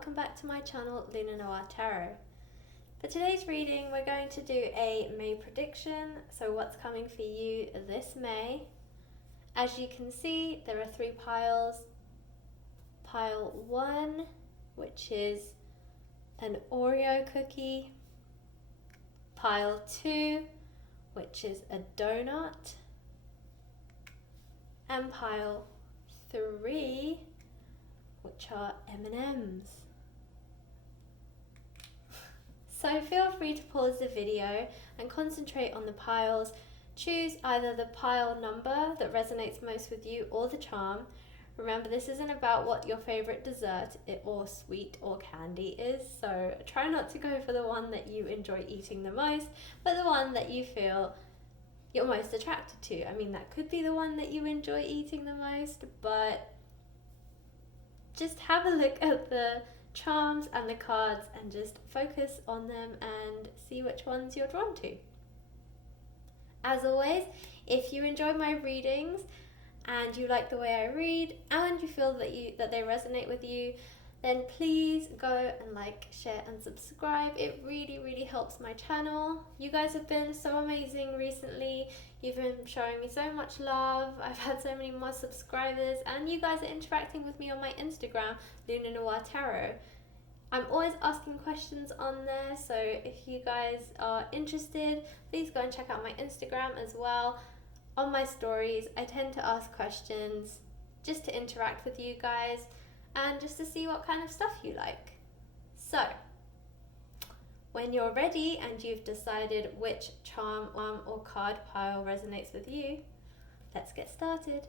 welcome back to my channel Luna Noir Tarot. For today's reading we're going to do a May prediction, so what's coming for you this May. As you can see there are 3 piles. Pile 1, which is an Oreo cookie. Pile 2, which is a donut. And pile 3, which are M&Ms. So feel free to pause the video and concentrate on the piles. Choose either the pile number that resonates most with you or the charm. Remember, this isn't about what your favorite dessert or sweet or candy is, so try not to go for the one that you enjoy eating the most, but the one that you feel you're most attracted to. I mean, that could be the one that you enjoy eating the most, but just have a look at the charms and the cards and just focus on them and see which ones you're drawn to. As always, if you enjoy my readings and you like the way I read and you feel that they resonate with you, then please go and like, share and subscribe. It really helps my channel. You guys have been so amazing recently. You've been showing me so much love. I've had so many more subscribers and you guys are interacting with me on my Instagram, Luna Noir Tarot. I'm always asking questions on there, so if you guys are interested, please go and check out my Instagram as well. On my stories, I tend to ask questions just to interact with you guys and just to see what kind of stuff you like. So, when you're ready and you've decided which charm or card pile resonates with you, let's get started.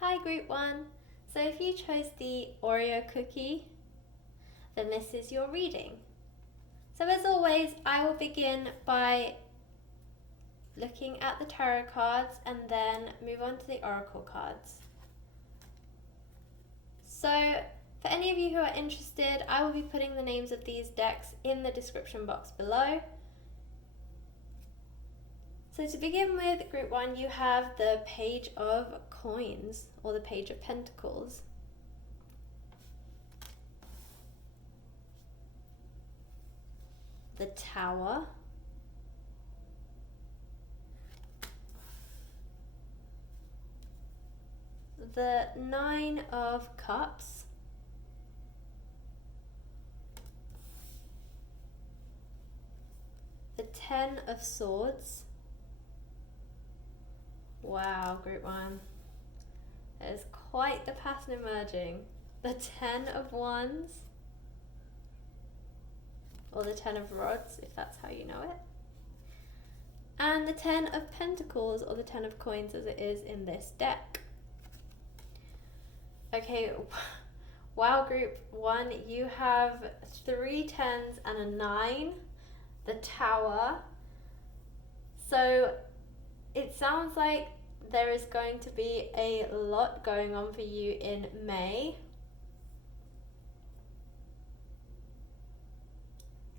Hi Group 1. So if you chose the Oreo cookie, then this is your reading. So as always, I will begin by looking at the tarot cards and then move on to the oracle cards. So for any of you who are interested, I will be putting the names of these decks in the description box below. So to begin with, Group 1, you have the Page of Coins or the Page of Pentacles. The Tower. The 9 of Cups. The 10 of Swords. Wow, Group 1. There's quite the pattern emerging. The 10 of Wands. Or the 10 of Rods, if that's how you know it. And the 10 of Pentacles, or the 10 of Coins as it is in this deck. Okay, wow, Group 1, you have 3 10s and a 9, the Tower. So it sounds like there is going to be a lot going on for you in May.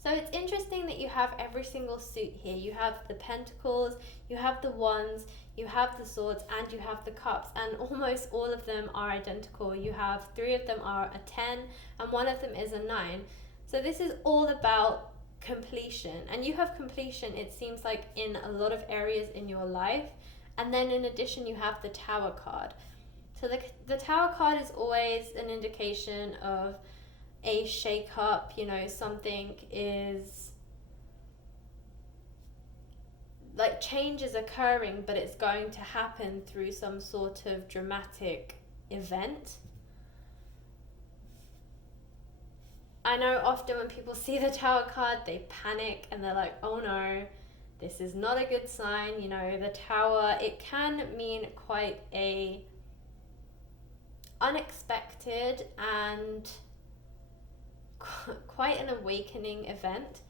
So it's interesting that you have every single suit here. You have the Pentacles, you have the Wands, you have the Swords, and you have the Cups, and almost all of them are identical. You have 3 of them are a 10 and 1 of them is a 9. So this is all about completion, and you have completion, it seems like, in a lot of areas in your life. And then in addition you have the Tower card. So the Tower card is always an indication of a shake-up, you know, something is like change is occurring, but it's going to happen through some sort of dramatic event. I know often when people see the Tower card, they panic and they're like, oh no, this is not a good sign. You know, the Tower, it can mean quite a unexpected and quite an awakening event.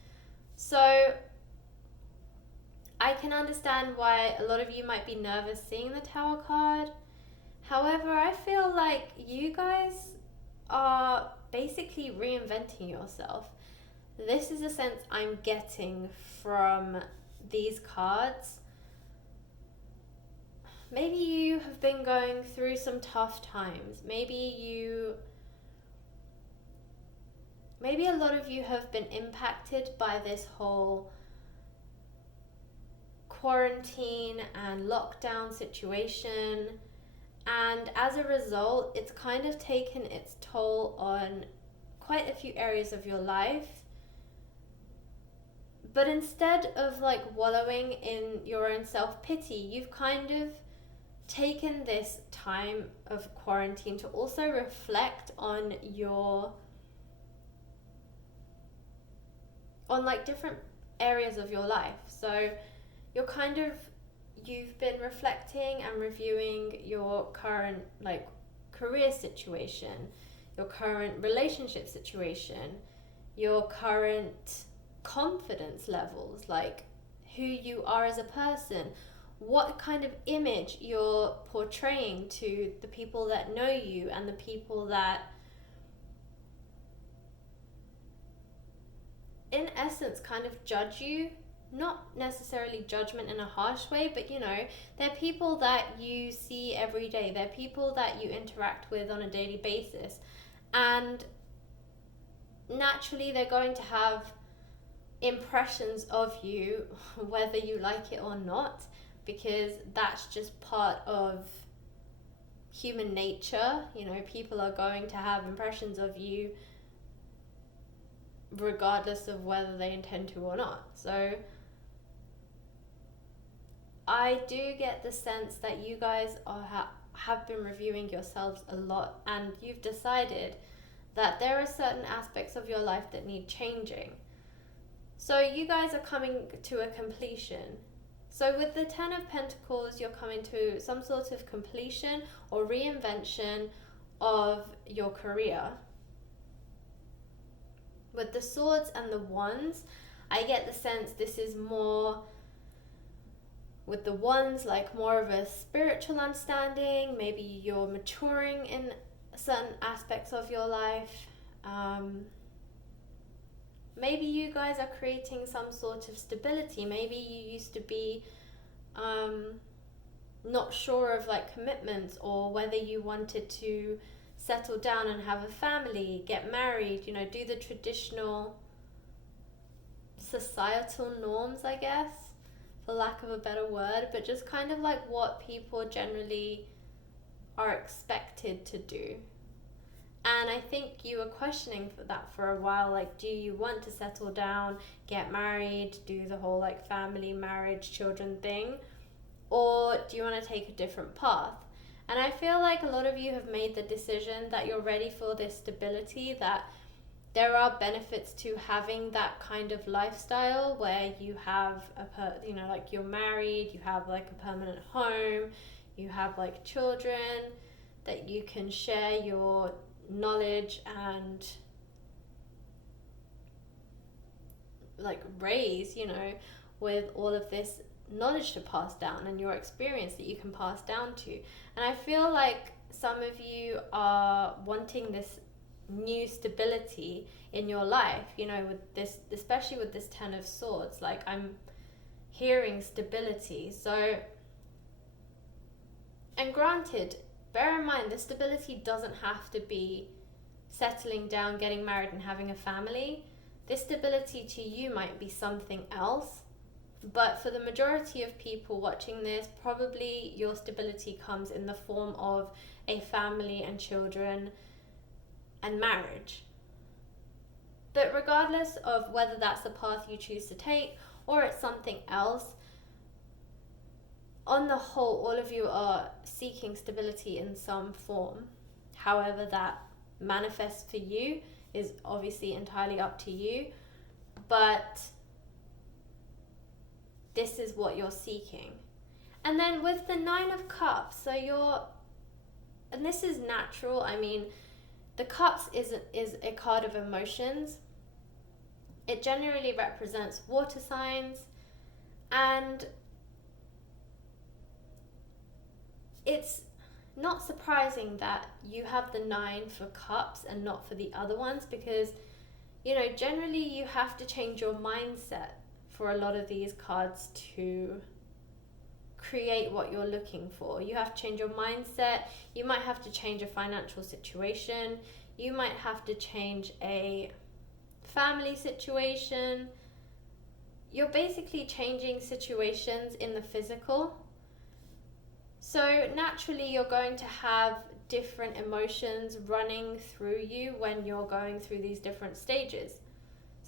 So I can understand why a lot of you might be nervous seeing the Tower card. However, I feel like you guys are basically reinventing yourself. This is a sense I'm getting from these cards. Maybe you have been going through some tough times. Maybe you maybe a lot of you have been impacted by this whole quarantine and lockdown situation, and as a result it's kind of taken its toll on quite a few areas of your life. But instead of like wallowing in your own self-pity, you've kind of taken this time of quarantine to also reflect on like different areas of your life. So you've been reflecting and reviewing your current like career situation, your current relationship situation, your current confidence levels, like who you are as a person, what kind of image you're portraying to the people that know you and the people that in essence kind of judge you. Not necessarily judgment in a harsh way, but they're people that you see every day, they're people that you interact with on a daily basis, and naturally they're going to have impressions of you whether you like it or not, because that's just part of human nature. People are going to have impressions of you regardless of whether they intend to or not. So I do get the sense that you guys have been reviewing yourselves a lot, and you've decided that there are certain aspects of your life that need changing. So you guys are coming to a completion. So with the Ten of Pentacles, you're coming to some sort of completion or reinvention of your career. With the Swords and the Wands, I get the sense this is more, with the Wands, like more of a spiritual understanding. Maybe you're maturing in certain aspects of your life. Maybe you guys are creating some sort of stability. Maybe you used to be not sure of like commitments, or whether you wanted to settle down and have a family, get married, do the traditional societal norms, I guess, for lack of a better word, but just kind of like what people generally are expected to do. And I think you were questioning for that for a while, like, do you want to settle down, get married, do the whole like family, marriage, children thing, or do you want to take a different path? And I feel like a lot of you have made the decision that you're ready for this stability, that there are benefits to having that kind of lifestyle where you have like you're married, you have like a permanent home, you have like children that you can share your knowledge and like raise, with all of this knowledge to pass down and your experience that you can pass down to. And I feel like some of you are wanting this new stability in your life, with this, especially with this Ten of Swords, like I'm hearing stability. So, and granted, bear in mind, this stability doesn't have to be settling down, getting married and having a family. This stability to you might be something else. But for the majority of people watching this, probably your stability comes in the form of a family and children and marriage. But regardless of whether that's the path you choose to take or it's something else, on the whole, all of you are seeking stability in some form. However that manifests for you is obviously entirely up to you. But this is what you're seeking. And then with the Nine of Cups, and this is natural, I mean, the Cups is a card of emotions. It generally represents water signs, and it's not surprising that you have the 9 for Cups and not for the other ones, because, generally you have to change your mindset for a lot of these cards to create what you're looking for. You have to change your mindset. You might have to change a financial situation. You might have to change a family situation. You're basically changing situations in the physical. So naturally you're going to have different emotions running through you when you're going through these different stages.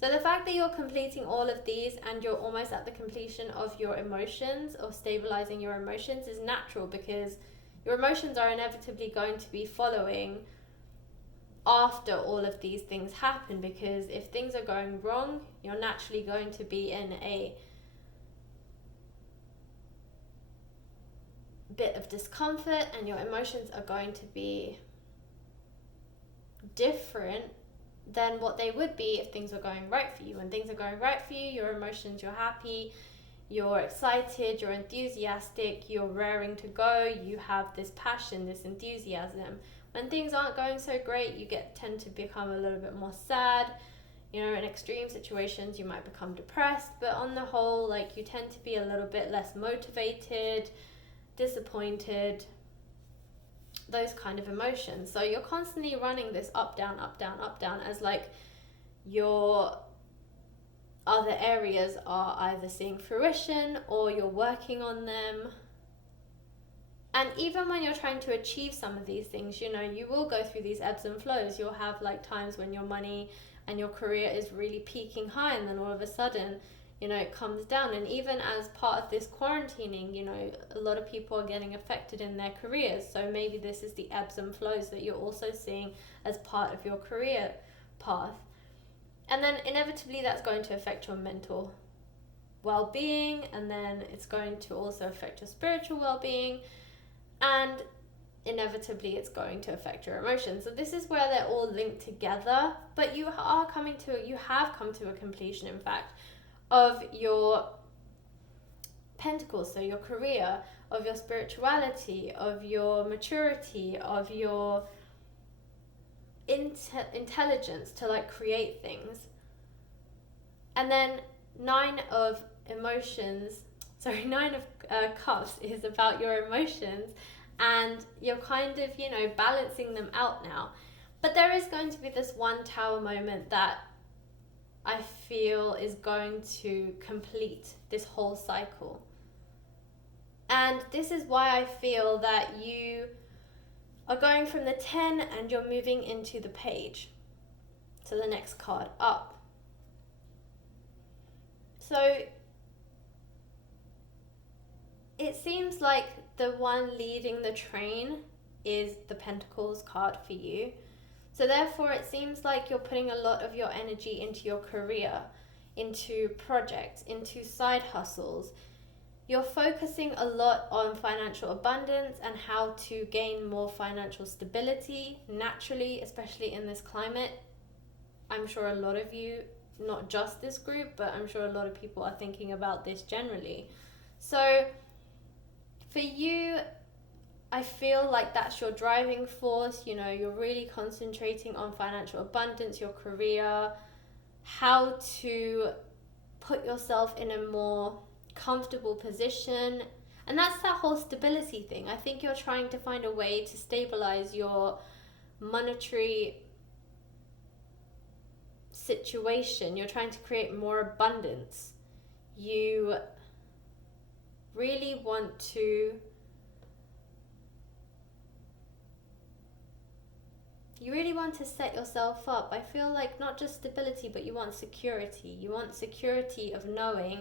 So the fact that you're completing all of these and you're almost at the completion of your emotions or stabilizing your emotions is natural, because your emotions are inevitably going to be following after all of these things happen, because if things are going wrong, you're naturally going to be in a bit of discomfort and your emotions are going to be different than what they would be if things were going right for you. When things are going right for you, your emotions, you're happy, you're excited, you're enthusiastic, you're raring to go, you have this passion, this enthusiasm. When things aren't going so great, you tend to become a little bit more sad. You know, in extreme situations, you might become depressed, but on the whole, like, you tend to be a little bit less motivated, disappointed, those kind of emotions. So you're constantly running this up, down, up, down, up, down, as like your other areas are either seeing fruition or you're working on them. And even when you're trying to achieve some of these things, you know, you will go through these ebbs and flows. You'll have like times when your money and your career is really peaking high, and then all of a sudden, you know, it comes down. And even as part of this quarantining, you know, a lot of people are getting affected in their careers. So maybe this is the ebbs and flows that you're also seeing as part of your career path. And then inevitably that's going to affect your mental well-being, and then it's going to also affect your spiritual well-being, and inevitably it's going to affect your emotions. So this is where they're all linked together, but you have come to a completion, in fact, of your pentacles, so your career, of your spirituality, of your maturity, of your intelligence to like create things. And then nine of cups is about your emotions, and you're kind of, you know, balancing them out now. But there is going to be this one tower moment that I feel is going to complete this whole cycle. And this is why I feel that you are going from the 10 and you're moving into the page, to the next card up. So it seems like the one leading the train is the Pentacles card for you. So therefore it seems like you're putting a lot of your energy into your career, into projects, into side hustles. You're focusing a lot on financial abundance and how to gain more financial stability naturally, especially in this climate. I'm sure a lot of you, not just this group, but I'm sure a lot of people are thinking about this generally. So for you, I feel like that's your driving force. You know, you're really concentrating on financial abundance, your career, how to put yourself in a more comfortable position. And that's that whole stability thing. I think you're trying to find a way to stabilize your monetary situation. You're trying to create more abundance. You really want to set yourself up. I feel like not just stability, but you want security. You want security of knowing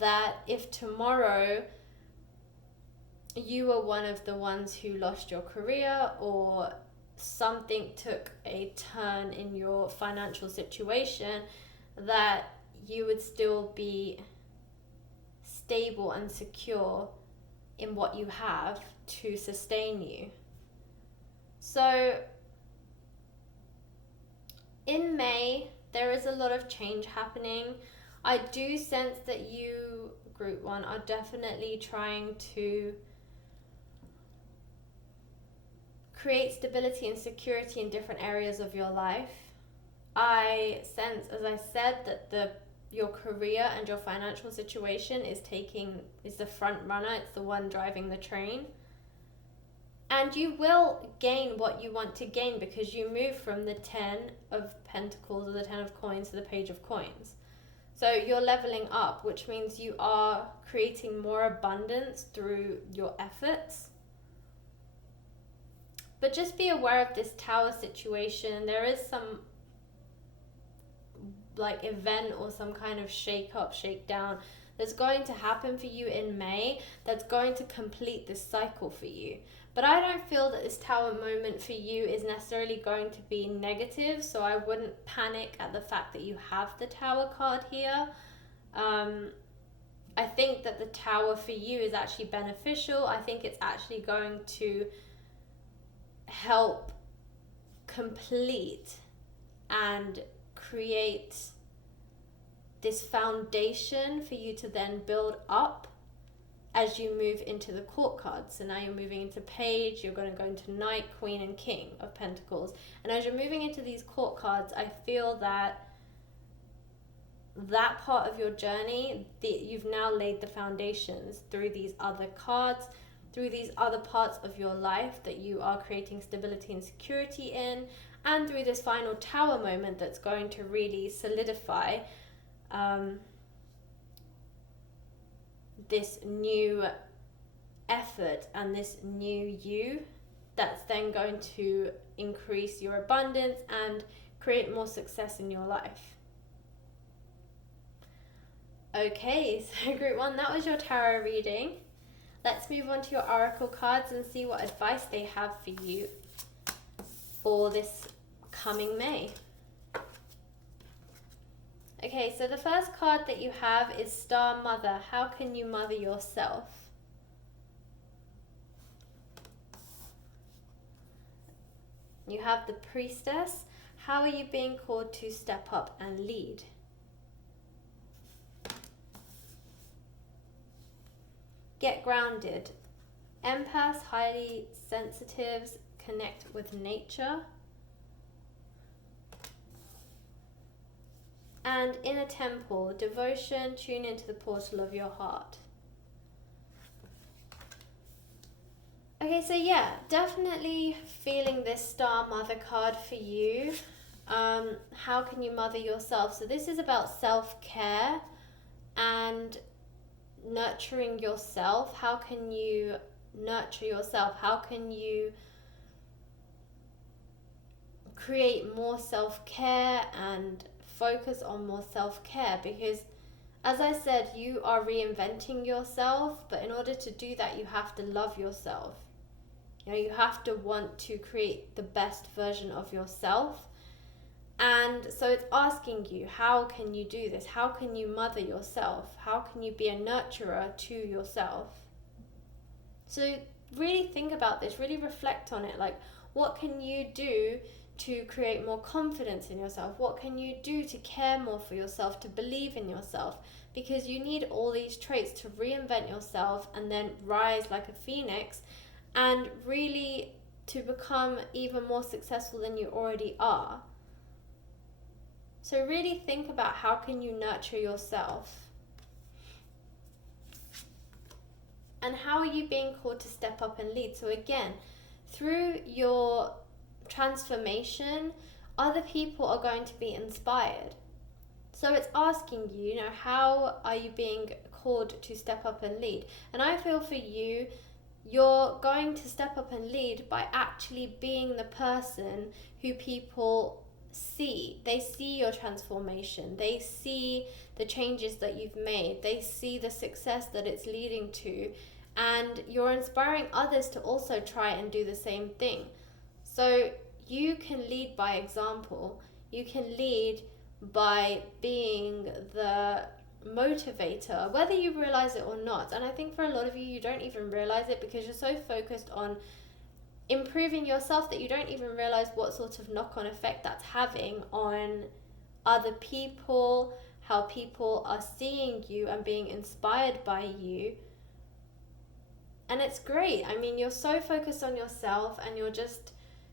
that if tomorrow you were one of the ones who lost your career, or something took a turn in your financial situation, that you would still be stable and secure in what you have to sustain you. So in May, there is a lot of change happening. I do sense that you, Group 1, are definitely trying to create stability and security in different areas of your life. I sense, as I said, that your career and your financial situation is the front runner. It's the one driving the train. And you will gain what you want to gain because you move from the 10 of Pentacles or the 10 of Coins to the Page of Coins. So you're leveling up, which means you are creating more abundance through your efforts. But just be aware of this Tower situation. There is some like event or some kind of shake up, shake down that's going to happen for you in May that's going to complete this cycle for you. But I don't feel that this Tower moment for you is necessarily going to be negative, so I wouldn't panic at the fact that you have the Tower card here. I think that the Tower for you is actually beneficial. I think it's actually going to help complete and create this foundation for you to then build up as you move into the Court cards. So now you're moving into Page, you're going to go into Knight, Queen and King of Pentacles. And as you're moving into these Court cards, I feel that part of your journey, you've now laid the foundations through these other cards, through these other parts of your life that you are creating stability and security in, and through this final Tower moment that's going to really solidify this new effort and this new you that's then going to increase your abundance and create more success in your life. Okay, so Group 1, that was your tarot reading. Let's move on to your oracle cards and see what advice they have for you for this coming May. Okay, so the first card that you have is Star Mother. How can you mother yourself? You have the Priestess. How are you being called to step up and lead? Get grounded. Empaths, highly sensitives, connect with nature. And in a temple, devotion, tune into the portal of your heart. Okay, so yeah, definitely feeling this Star Mother card for you. How can you mother yourself? So this is about self-care and nurturing yourself. How can you nurture yourself? How can you create more self-care and focus on more self-care? Because as I said, you are reinventing yourself, but in order to do that, you have to love yourself. You know, you have to want to create the best version of yourself. And so it's asking you, how can you do this? How can you mother yourself? How can you be a nurturer to yourself? So really think about this, really reflect on it. Like, what can you do to create more confidence in yourself? What can you do to care more for yourself, to believe in yourself? Because you need all these traits to reinvent yourself and then rise like a phoenix and really to become even more successful than you already are. So really think about how can you nurture yourself? And how are you being called to step up and lead? So again, through your transformation, other people are going to be inspired. So it's asking you, how are you being called to step up and lead? And I feel for you, you're going to step up and lead by actually being the person who people see. They see your transformation. They see the changes that you've made. They see the success that it's leading to. And you're inspiring others to also try and do the same thing. So you can lead by example. You can lead by being the motivator, whether you realize it or not. And I think for a lot of you, you don't even realize it because you're so focused on improving yourself that you don't even realize what sort of knock-on effect that's having on other people, how people are seeing you and being inspired by you. And it's great. I mean, you're so focused on yourself and you're just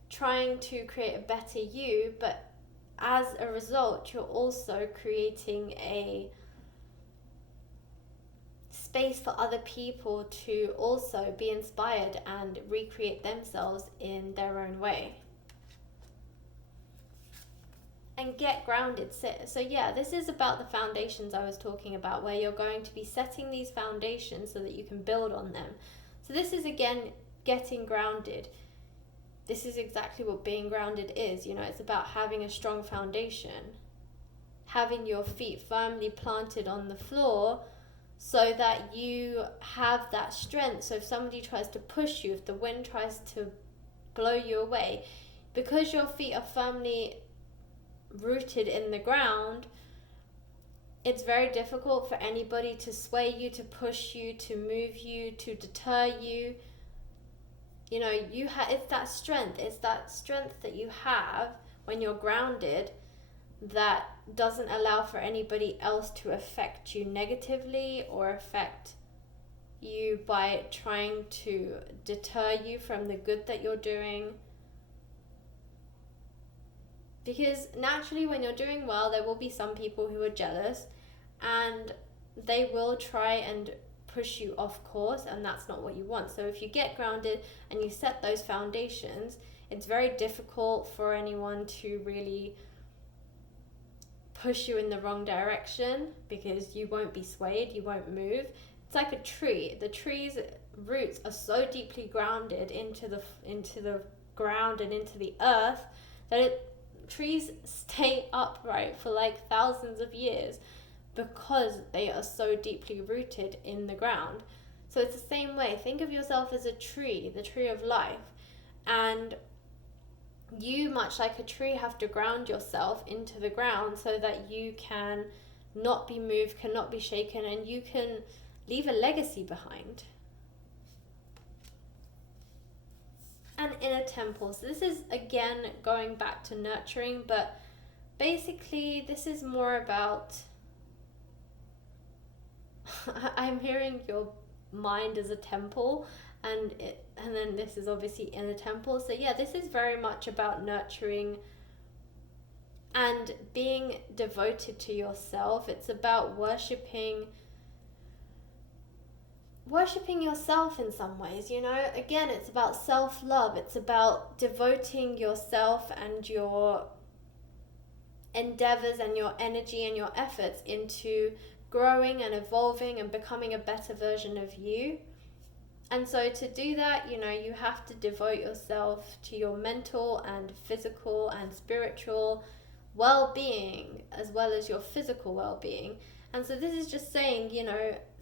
trying to create a better you, but as a result, you're also creating a space for other people to also be inspired and recreate themselves in their own way. And get grounded. So yeah, this is about the foundations I was talking about, where you're going to be setting these foundations so that you can build on them. So this is, again, getting grounded. This is exactly what being grounded is. It's about having a strong foundation, having your feet firmly planted on the floor so that you have that strength. So if somebody tries to push you, if the wind tries to blow you away, because your feet are firmly rooted in the ground, it's very difficult for anybody to sway you, to push you, to move you, to deter you. It's that strength. It's that strength that you have when you're grounded that doesn't allow for anybody else to affect you negatively or affect you by trying to deter you from the good that you're doing. Because naturally, when you're doing well, there will be some people who are jealous and they will try and push you off course, and that's not what you want. So if you get grounded and you set those foundations, it's very difficult for anyone to really push you in the wrong direction, because you won't be swayed, you won't move. It's like a tree. The tree's roots are so deeply grounded into the ground and into the earth that trees stay upright for like thousands of years because they are so deeply rooted in the ground. So it's the same way. Think of yourself as a tree, the tree of life, and you, much like a tree, have to ground yourself into the ground so that you can not be moved, cannot be shaken, and you can leave a legacy behind. An inner temple. So this is, again, going back to nurturing, but basically this is more about I'm hearing your mind as a temple, and then this is obviously in a temple. So yeah, this is very much about nurturing and being devoted to yourself. It's about worshiping yourself in some ways, Again, it's about self-love. It's about devoting yourself and your endeavors and your energy and your efforts into growing and evolving and becoming a better version of you. And so to do that, you have to devote yourself to your mental and physical and spiritual well-being, as well as your physical well-being. And so this is just saying,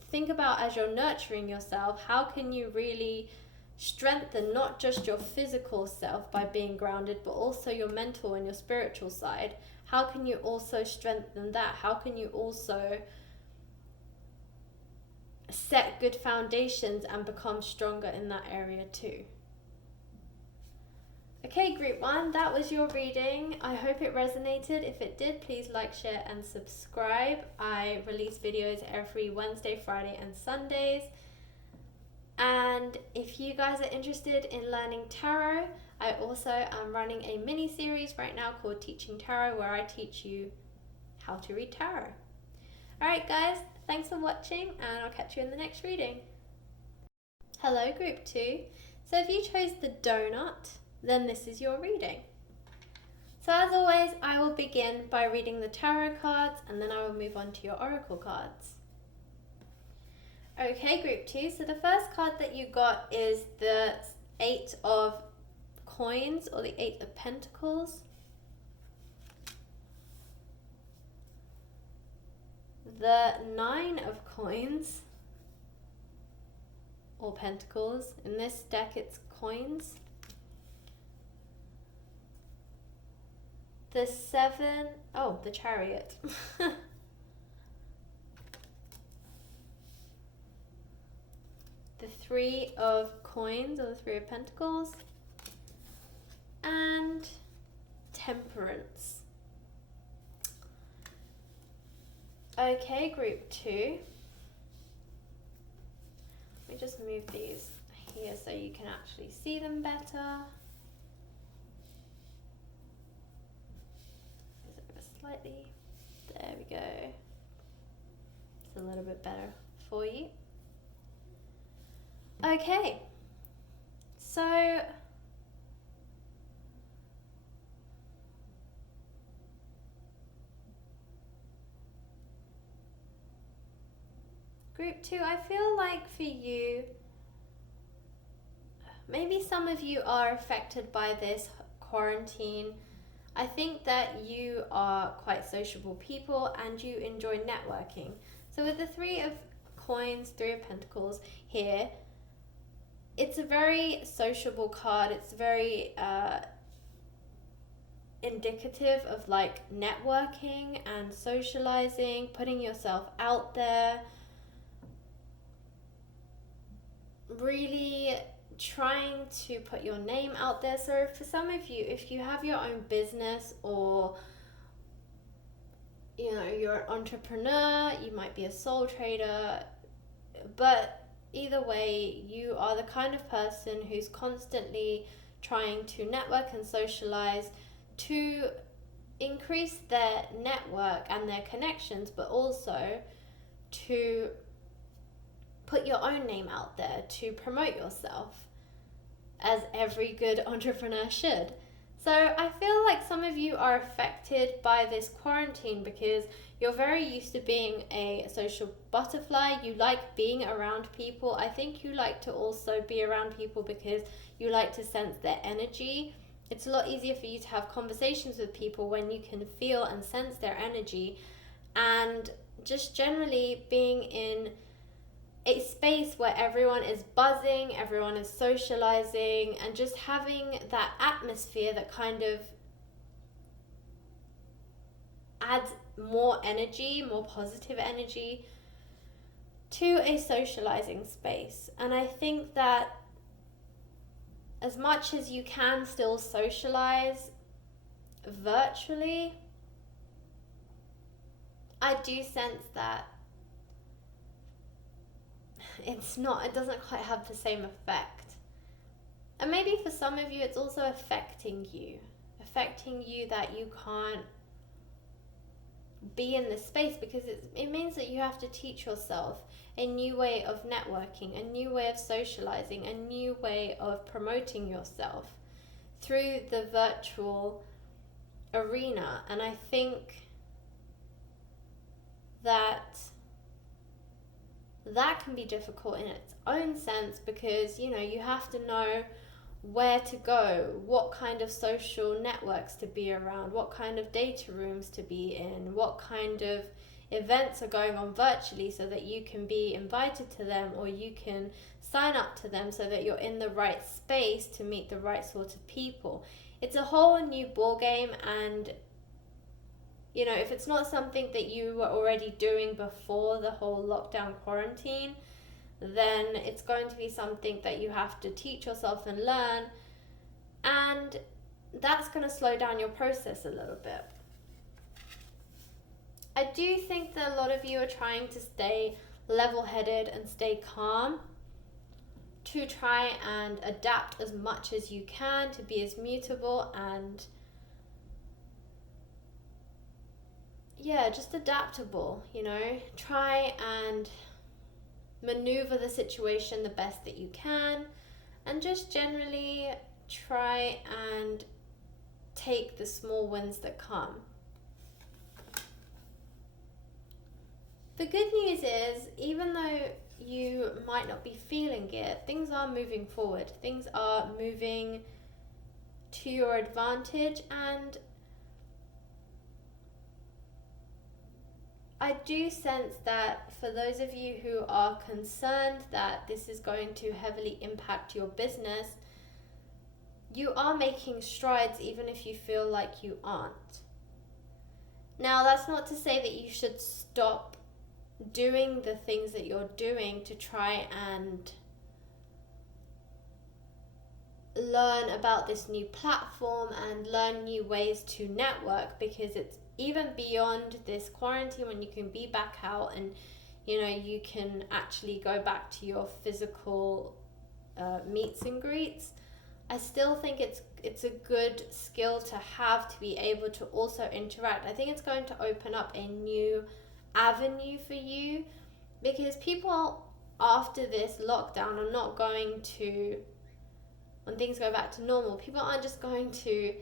think about, as you're nurturing yourself, how can you really strengthen not just your physical self by being grounded, but also your mental and your spiritual side? How can you also strengthen that? How can you also set good foundations and become stronger in that area too? Okay, group 1, that was your reading. I hope it resonated. If it did, please like, share, and subscribe. I release videos every Wednesday, Friday, and Sundays. And if you guys are interested in learning tarot, I also am running a mini series right now called Teaching Tarot, where I teach you how to read tarot. Alright guys, thanks for watching, and I'll catch you in the next reading. Hello group 2. So if you chose the donut, then this is your reading. So as always, I will begin by reading the tarot cards, and then I will move on to your oracle cards. Okay, group 2, so the first card that you got is the 8 of coins, or the 8 of pentacles. The 9 of coins, or pentacles. In this deck it's coins. The 7, oh, the chariot. The 3 of coins, or the 3 of pentacles. And temperance. Okay, group 2. Let me just move these here so you can actually see them better. Slightly. There we go. It's a little bit better for you. Okay, so group 2, I feel like for you, maybe some of you are affected by this quarantine. I think that you are quite sociable people and you enjoy networking. So with the 3 of coins, 3 of pentacles here, it's a very sociable card. It's very indicative of like networking and socializing, putting yourself out there, really trying to put your name out there. So for some of you, if you have your own business, or you're an entrepreneur, you might be a sole trader, but either way, you are the kind of person who's constantly trying to network and socialize to increase their network and their connections, but also to put your own name out there, to promote yourself, as every good entrepreneur should. So I feel like some of you are affected by this quarantine because you're very used to being a social butterfly. You like being around people. I think you like to also be around people because you like to sense their energy. It's a lot easier for you to have conversations with people when you can feel and sense their energy. And just generally being in a space where everyone is buzzing, everyone is socializing, and just having that atmosphere that kind of adds more energy, more positive energy to a socializing space. And I think that as much as you can still socialize virtually, I do sense that it doesn't quite have the same effect. And maybe for some of you, it's also affecting you that you can't be in this space, because it means that you have to teach yourself a new way of networking, a new way of socializing, a new way of promoting yourself through the virtual arena. And I think that can be difficult in its own sense, because you have to know where to go, what kind of social networks to be around, what kind of data rooms to be in, what kind of events are going on virtually, so that you can be invited to them, or you can sign up to them so that you're in the right space to meet the right sort of people. It's a whole new ball game, and if it's not something that you were already doing before the whole lockdown quarantine, then it's going to be something that you have to teach yourself and learn, and that's going to slow down your process a little bit. I do think that a lot of you are trying to stay level-headed and stay calm, to try and adapt as much as you can, to be as mutable and just adaptable, try and maneuver the situation the best that you can, and just generally try and take the small wins that come. The good news is, even though you might not be feeling it, things are moving forward. Things are moving to your advantage, and I do sense that for those of you who are concerned that this is going to heavily impact your business, you are making strides even if you feel like you aren't. Now, that's not to say that you should stop doing the things that you're doing to try and learn about this new platform and learn new ways to network, because it's even beyond this quarantine, when you can be back out and you can actually go back to your physical meets and greets. I still think it's a good skill to have, to be able to also interact. I think it's going to open up a new avenue for you, because people after this lockdown are not going to, when things go back to normal, people aren't just going to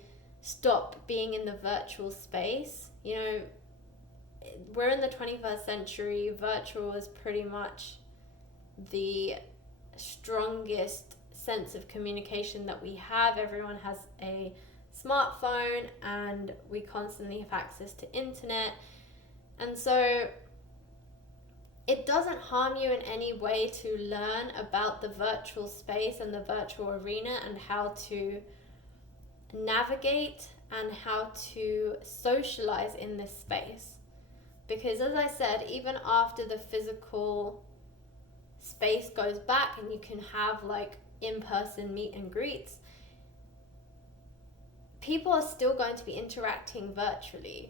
stop being in the virtual space. You know, we're in the 21st century. Virtual is pretty much the strongest sense of communication that we have. Everyone has a smartphone and we constantly have access to internet. And so it doesn't harm you in any way to learn about the virtual space and the virtual arena and how to navigate and how to socialize in this space. Because as I said, even after the physical space goes back and you can have like in-person meet and greets, people are still going to be interacting virtually.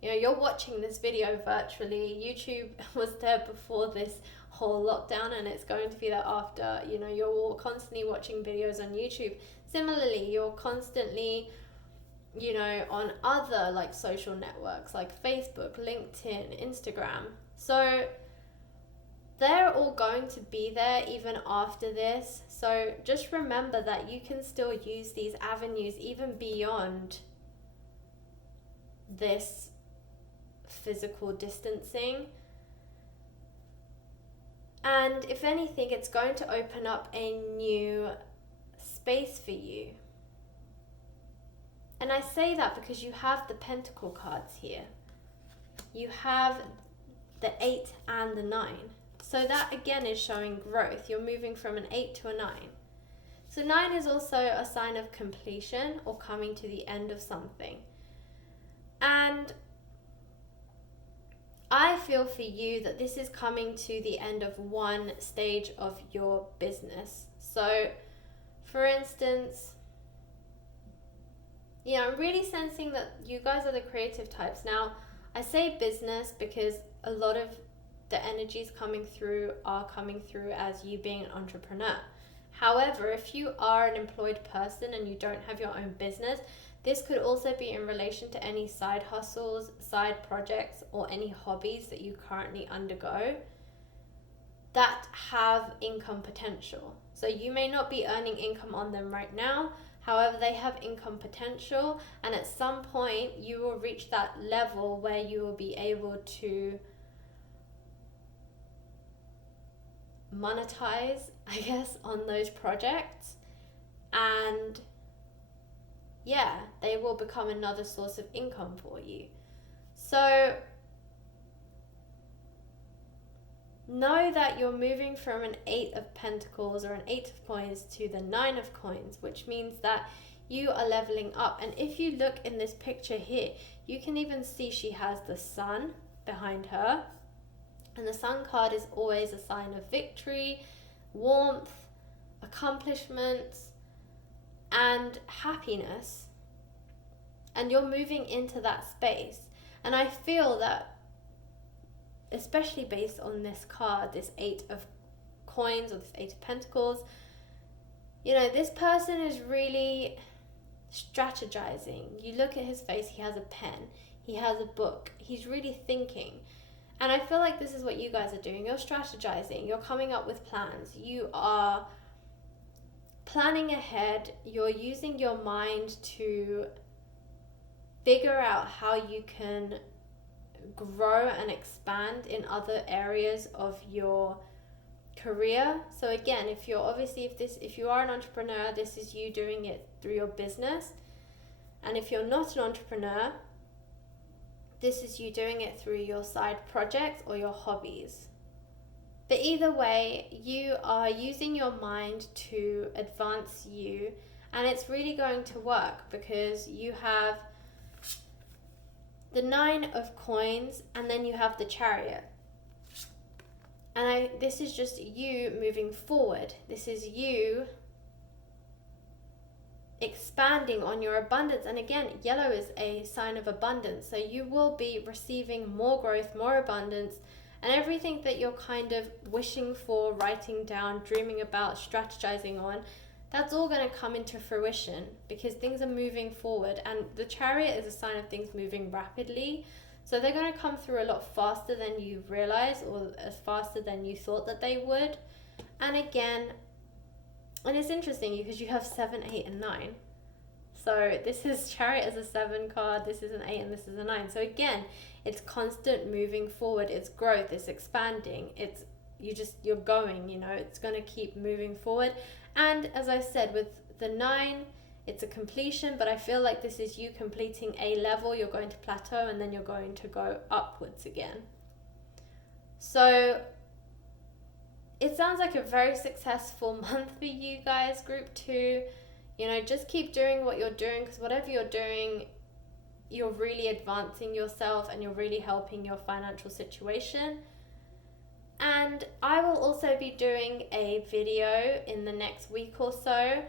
You know, you're watching this video virtually. YouTube was there before this whole lockdown and it's going to be there after. You know, you're constantly watching videos on YouTube. Similarly, you're constantly, you know, on other like social networks like Facebook, LinkedIn, Instagram. So they're all going to be there even after this. So just remember that you can still use these avenues even beyond this physical distancing. And if anything, it's going to open up a new space for you. And I say that because you have the Pentacle cards here. You have the 8 and the 9. So that again is showing growth. You're moving from an 8 to a 9. So 9 is also a sign of completion or coming to the end of something. And I feel for you that this is coming to the end of one stage of your business. So, for instance, I'm really sensing that you guys are the creative types. Now, I say business because a lot of the energies are coming through as you being an entrepreneur. However, if you are an employed person and you don't have your own business, this could also be in relation to any side hustles, side projects, or any hobbies that you currently undergo that have income potential. So you may not be earning income on them right now. However, they have income potential, and at some point you will reach that level where you will be able to monetize, I guess, on those projects, and they will become another source of income for you. So know that you're moving from an 8 of Pentacles or an 8 of Coins to the 9 of Coins, which means that you are leveling up. And if you look in this picture here, you can even see she has the Sun behind her. And the Sun card is always a sign of victory, warmth, accomplishments, and happiness. And you're moving into that space. And I feel that, especially based on this card, this 8 of Coins or this 8 of Pentacles, this person is really strategizing. You look at his face, he has a pen, he has a book, he's really thinking. And I feel like this is what you guys are doing. You're strategizing, you're coming up with plans, you are planning ahead, you're using your mind to figure out how you can grow and expand in other areas of your career. So again, if you are an entrepreneur, this is you doing it through your business. And if you're not an entrepreneur, this is you doing it through your side projects or your hobbies. But either way, you are using your mind to advance you, and it's really going to work because you have the 9 of Coins and then you have the Chariot. And this is just you moving forward. This is you expanding on your abundance. And again, yellow is a sign of abundance. So you will be receiving more growth, more abundance, and everything that you're kind of wishing for, writing down, dreaming about, strategizing on, that's all going to come into fruition because things are moving forward. And the Chariot is a sign of things moving rapidly. So they're going to come through a lot faster than you realize, or as faster than you thought that they would. And again, and it's interesting because you have 7, 8, and 9. So this is Chariot as a 7 card, this is an 8, and this is a 9. So again, it's constant moving forward, it's growth, it's expanding, you're going, it's going to keep moving forward. And as I said, with the 9, it's a completion, but I feel like this is you completing a level, you're going to plateau, and then you're going to go upwards again. So it sounds like a very successful month for you guys, group 2. Just keep doing what you're doing, because whatever you're doing, you're really advancing yourself and you're really helping your financial situation. And I will also be doing a video in the next week or so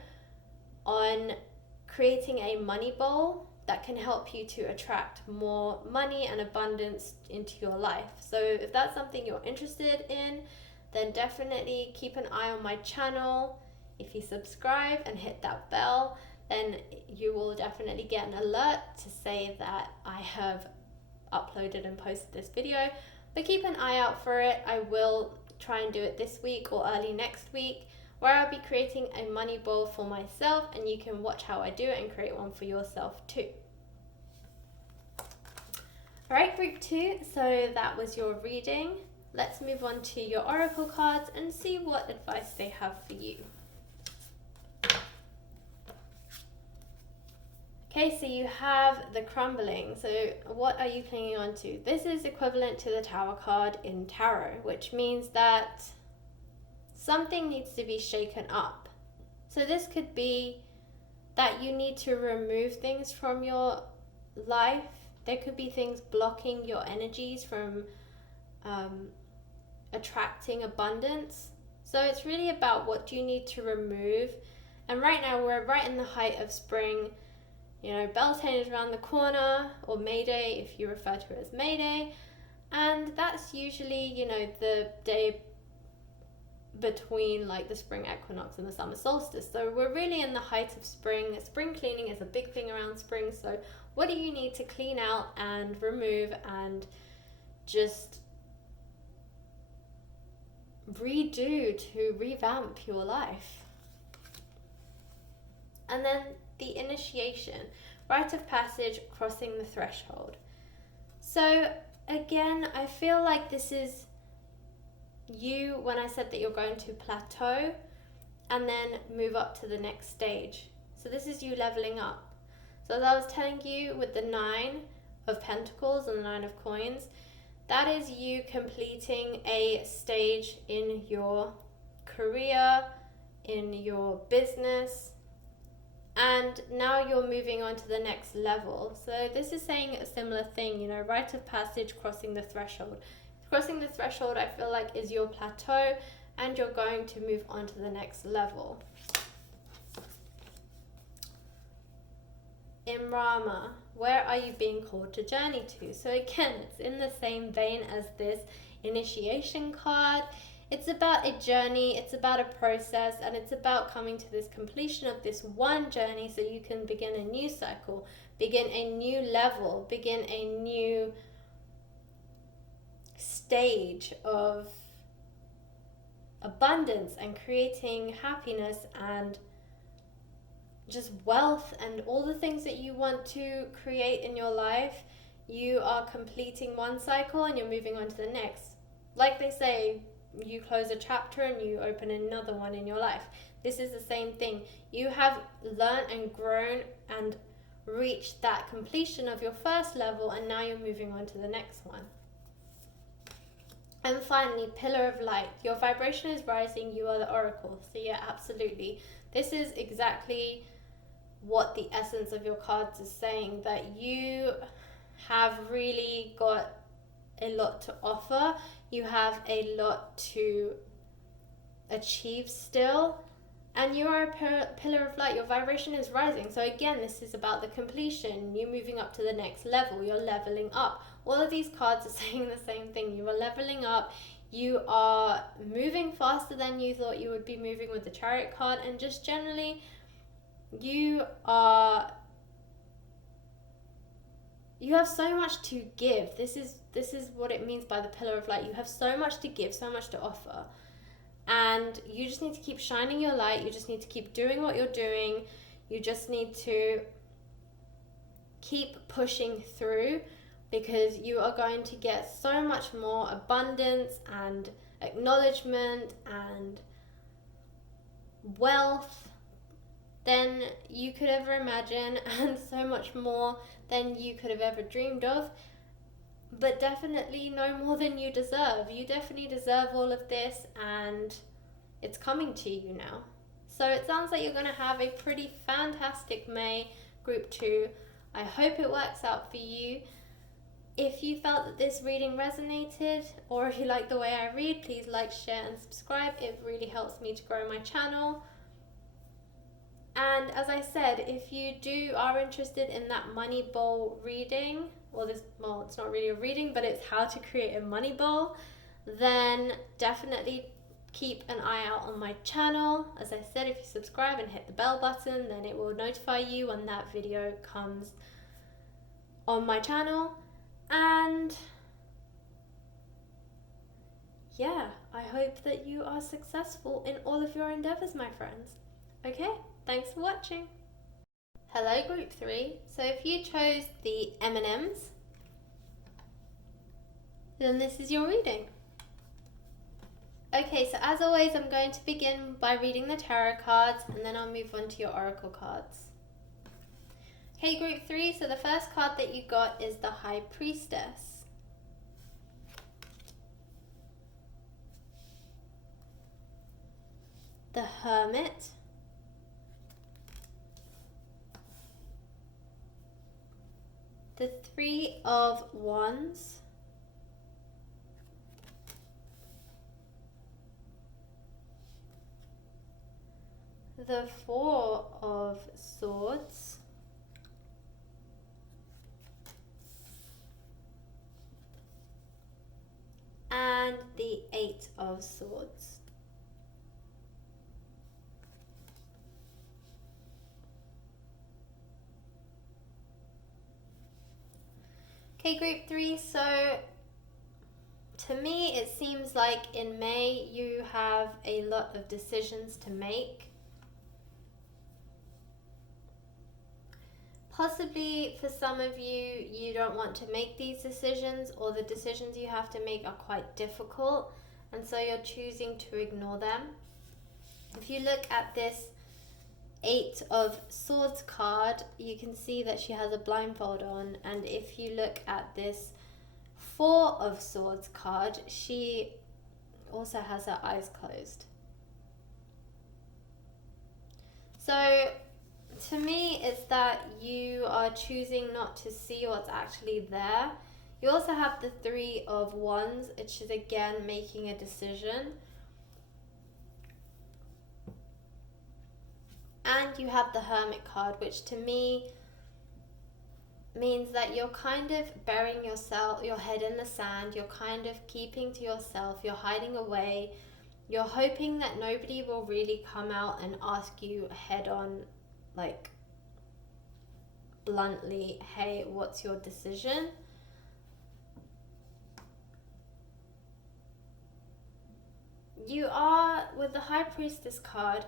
on creating a money bowl that can help you to attract more money and abundance into your life. So if that's something you're interested in, then definitely keep an eye on my channel. If you subscribe and hit that bell, then you will definitely get an alert to say that I have uploaded and posted this video. But keep an eye out for it. I will try and do it this week or early next week, where I'll be creating a money bowl for myself, and you can watch how I do it and create one for yourself too. Alright, group 2, so that was your reading. Let's move on to your oracle cards and see what advice they have for you. Okay, so you have the crumbling. So what are you clinging on to? This is equivalent to the Tower card in Tarot, which means that something needs to be shaken up. So this could be that you need to remove things from your life. There could be things blocking your energies from attracting abundance. So it's really about what do you need to remove. And right now we're right in the height of spring. Beltane is around the corner, or May Day if you refer to it as May Day. And that's usually, the day between like the spring equinox and the summer solstice. So we're really in the height of spring. Spring cleaning is a big thing around spring. So what do you need to clean out and remove and just redo to revamp your life? And then the initiation, rite of passage, crossing the threshold. So again, I feel like this is you when I said that you're going to plateau and then move up to the next stage. So this is you leveling up. So as I was telling you with the 9 of Pentacles and the 9 of Coins, that is you completing a stage in your career, in your business, and now you're moving on to the next level. So this is saying a similar thing, rite of passage, crossing the threshold. Crossing the threshold, I feel like, is your plateau, and you're going to move on to the next level. In Rama, where are you being called to journey to? So again, it's in the same vein as this initiation card. It's about a journey, it's about a process, and it's about coming to this completion of this one journey so you can begin a new cycle, begin a new level, begin a new stage of abundance and creating happiness and just wealth and all the things that you want to create in your life. You are completing one cycle and you're moving on to the next. Like they say, you close a chapter and you open another one in your life. This is the same thing. You have learned and grown and reached that completion of your first level, and now you're moving on to the next one. And finally, pillar of light. Your vibration is rising, you are the oracle. So yeah, absolutely. This is exactly what the essence of your cards is saying, that you have really got a lot to offer. You have a lot to achieve still, and you are a pillar of light. Your vibration is rising. So again, this is about the completion. You're moving up to the next level. You're leveling up. All of these cards are saying the same thing. You are leveling up. You are moving faster than you thought you would be moving with the Chariot card, and just generally, you're you have so much to give. This is what it means by the pillar of light. You have so much to give, so much to offer. And you just need to keep shining your light. You just need to keep doing what you're doing. You just need to keep pushing through, because you are going to get so much more abundance and acknowledgement and wealth than you could ever imagine, and so much more than you could have ever dreamed of, but definitely no more than you deserve. You definitely deserve all of this, and it's coming to you now. So it sounds like you're going to have a pretty fantastic May, Group 2. I hope it works out for you. If you felt that this reading resonated, or if you like the way I read, please like, share and subscribe. It really helps me to grow my channel. And as I said, if you are interested in that money bowl reading, it's not really a reading, but it's how to create a money bowl, then definitely keep an eye out on my channel. As I said, if you subscribe and hit the bell button, then it will notify you when that video comes on my channel. And yeah, I hope that you are successful in all of your endeavors, my friends. Okay, thanks for watching. Hello, Group 3. So if you chose the M&Ms, then this is your reading. Okay, so as always, I'm going to begin by reading the tarot cards, and then I'll move on to your oracle cards. Okay, Group 3, so the first card that you got is the High Priestess. The Hermit. The Three of Wands. The Four of Swords. And the Eight of Swords. Okay, Group 3, so to me it seems like in May you have a lot of decisions to make. Possibly for some of you, you don't want to make these decisions, or the decisions you have to make are quite difficult, and so you're choosing to ignore them. If you look at this Eight of Swords card, you can see that she has a blindfold on, and if you look at this Four of Swords card, she also has her eyes closed. So to me, it's that you are choosing not to see what's actually there. You also have the Three of Wands, which is again making a decision. And you have the Hermit card, which to me means that you're kind of burying your head in the sand. You're kind of keeping to yourself. You're hiding away. You're hoping that nobody will really come out and ask you head on, like bluntly, hey, what's your decision? You are, with the High Priestess card,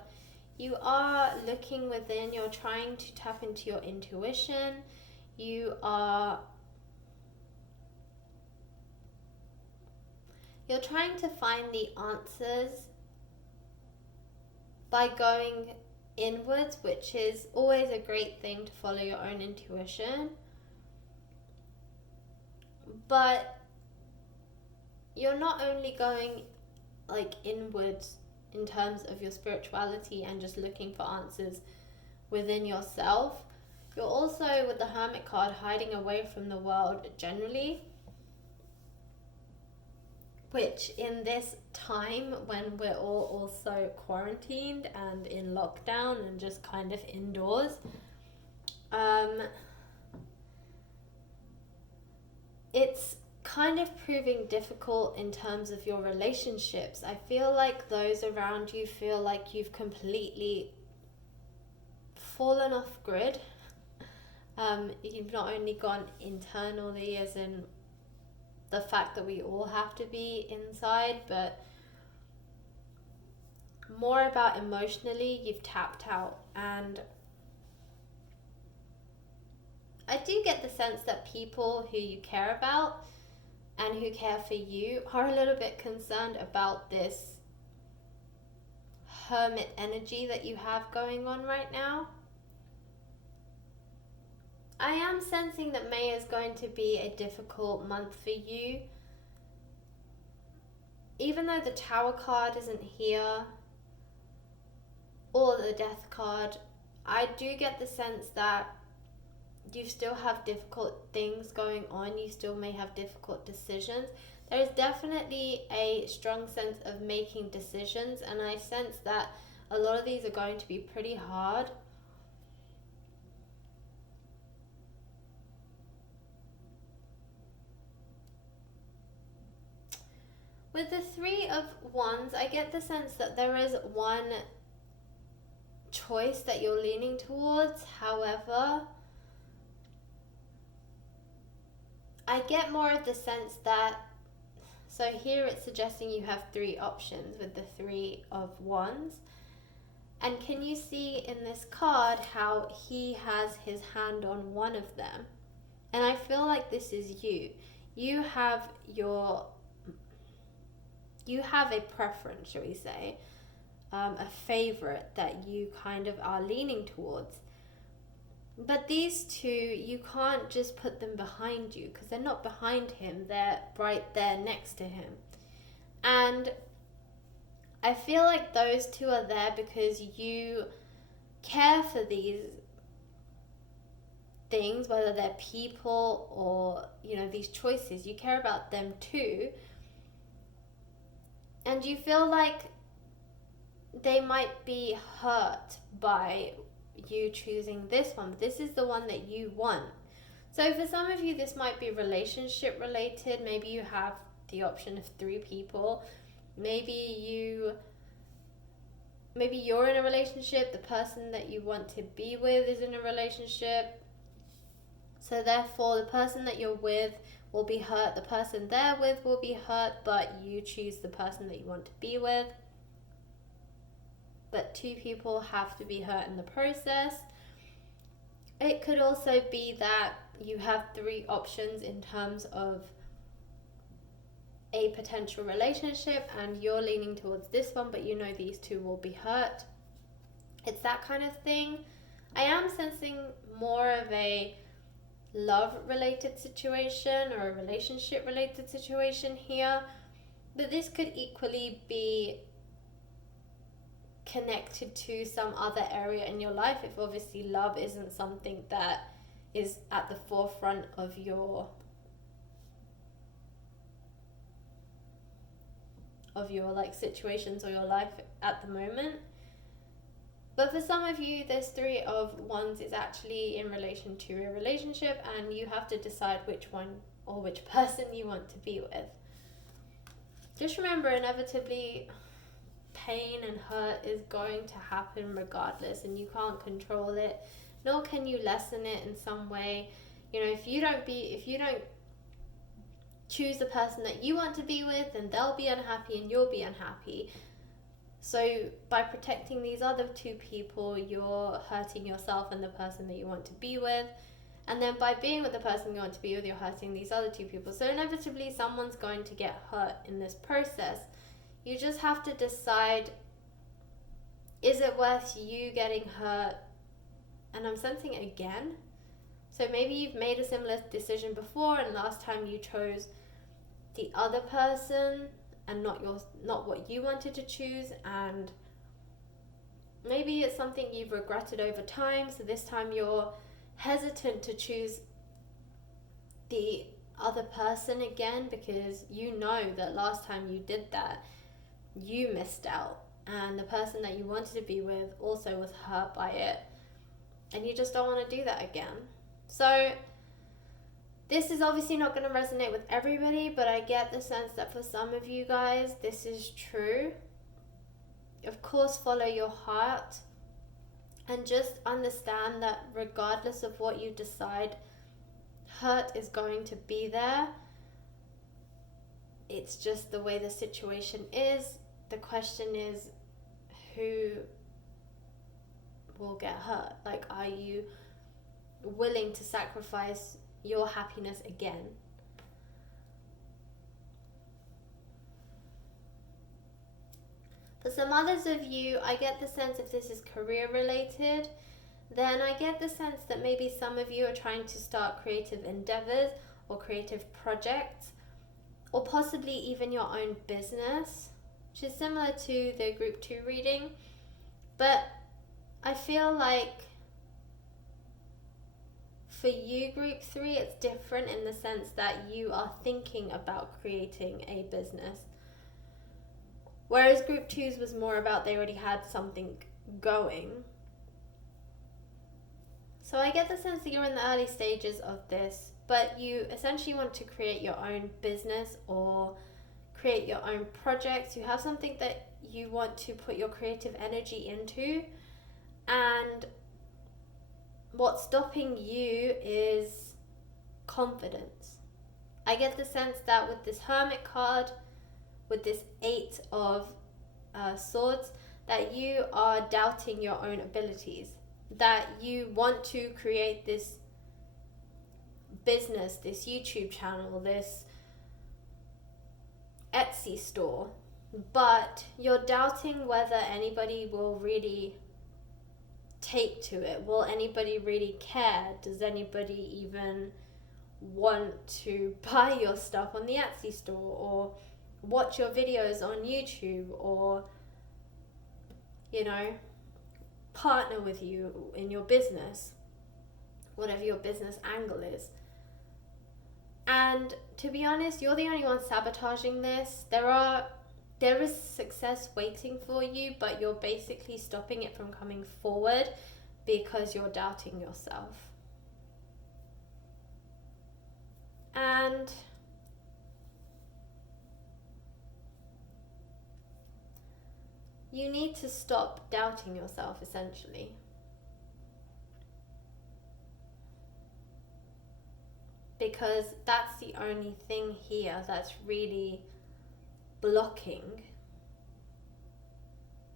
you are looking within. You're trying to tap into your intuition. You're trying to find the answers by going inwards, which is always a great thing to follow your own intuition. But you're not only going like inwards in terms of your spirituality and just looking for answers within yourself. You're also, with the Hermit card, hiding away from the world generally, which in this time when we're all also quarantined and in lockdown and just kind of indoors, it's kind of proving difficult in terms of your relationships. I feel like those around you feel like you've completely fallen off grid. You've not only gone internally, as in the fact that we all have to be inside, but more about emotionally, you've tapped out. And I do get the sense that people who you care about and who care for you are a little bit concerned about this hermit energy that you have going on right now. I am sensing that May is going to be a difficult month for you. Even though the Tower card isn't here, or the Death card, I do get the sense that you still have difficult things going on. You still may have difficult decisions. There is definitely a strong sense of making decisions, and I sense that a lot of these are going to be pretty hard. With the Three of Wands, I get the sense that there is one choice that you're leaning towards. However, I get more of the sense that, so here it's suggesting you have three options with the Three of Wands. And can you see in this card how he has his hand on one of them? And I feel like this is you. You have a preference, shall we say, a favorite that you kind of are leaning towards. But these two, you can't just put them behind you, because they're not behind him, they're right there next to him. And I feel like those two are there because you care for these things, whether they're people or, these choices. You care about them too. And you feel like they might be hurt by you choosing this one, but this is the one that you want. So for some of you, this might be relationship related. Maybe you have the option of 3 people. Maybe you're in a relationship, the person that you want to be with is in a relationship. So therefore, the person that you're with will be hurt, the person they're with will be hurt, but you choose the person that you want to be with. But 2 people have to be hurt in the process. It could also be that you have 3 options in terms of a potential relationship and you're leaning towards this one, but these 2 will be hurt. It's that kind of thing. I am sensing more of a love-related situation or a relationship-related situation here, but this could equally be connected to some other area in your life, if obviously love isn't something that is at the forefront of your situations or your life at the moment. But for some of you, this 3 of Wands is actually in relation to a relationship, and you have to decide which one or which person you want to be with. Just remember, inevitably, pain and hurt is going to happen regardless, and you can't control it, nor can you lessen it in some way. If you don't choose the person that you want to be with, then they'll be unhappy and you'll be unhappy. So by protecting these other 2 people, you're hurting yourself and the person that you want to be with. And then by being with the person you want to be with, you're hurting these other 2 people. So inevitably, someone's going to get hurt in this process. You just have to decide, is it worth you getting hurt? And I'm sensing again. So maybe you've made a similar decision before, and last time you chose the other person and not what you wanted to choose, and maybe it's something you've regretted over time, so this time you're hesitant to choose the other person again because you know that last time you did that, you missed out, and the person that you wanted to be with also was hurt by it, and you just don't want to do that again. So this is obviously not going to resonate with everybody, but I get the sense that for some of you guys, this is true. Of course, follow your heart. And just understand that regardless of what you decide, hurt is going to be there. It's just the way the situation is. The question is, who will get hurt? Like, are you willing to sacrifice your happiness again? For some others of you, I get the sense if this is career related, then I get the sense that maybe some of you are trying to start creative endeavors or creative projects, or possibly even your own business, which is similar to the group 2 reading. But I feel like for you, group 3, it's different in the sense that you are thinking about creating a business. Whereas group 2's was more about they already had something going. So I get the sense that you're in the early stages of this, but you essentially want to create your own business or create your own projects. You have something that you want to put your creative energy into, and what's stopping you is confidence. I get the sense that with this Hermit card, with this 8 of Swords, that you are doubting your own abilities, that you want to create this business, this YouTube channel, this Etsy store, but you're doubting whether anybody will really take to it. Will anybody really care? Does anybody even want to buy your stuff on the Etsy store, or watch your videos on YouTube, or, you know, partner with you in your business, whatever your business angle is. And to be honest, you're the only one sabotaging this. There is success waiting for you, but you're basically stopping it from coming forward because you're doubting yourself. And you need to stop doubting yourself, essentially. Because that's the only thing here that's really blocking